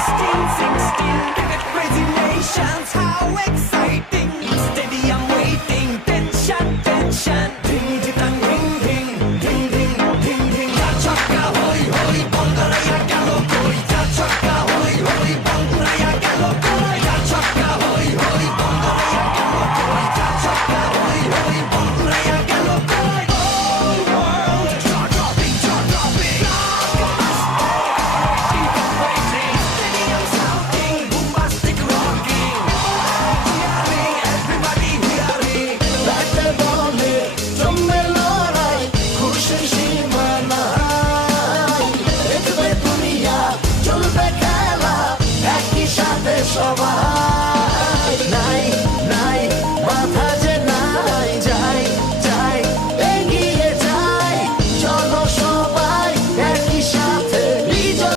16, give it crazy nations. How exciting! Stadium waiting, tension, tension. Ding, ding, ding, ding, ding, ding, ding, ding. Chaka, hoy, hoy, Bongaraya galo koi. Chaka, hoy, hoy, Bongaraya galo koi. Chaka, hoy, hoy, Bongaraya galo koi. Chaka, hoy, hoy, Bongaraya galo koi. Whole world, jaw dropping, jaw dropping. Waiting, stadium shouting, bombastic rocking. Cheering, everybody hearing. ব্যাটে বলে জমে লড়াই, খুশির সীমা নাই। দেখবে দুনিয়া, চলবে খেলা, একই সাথে সবাই।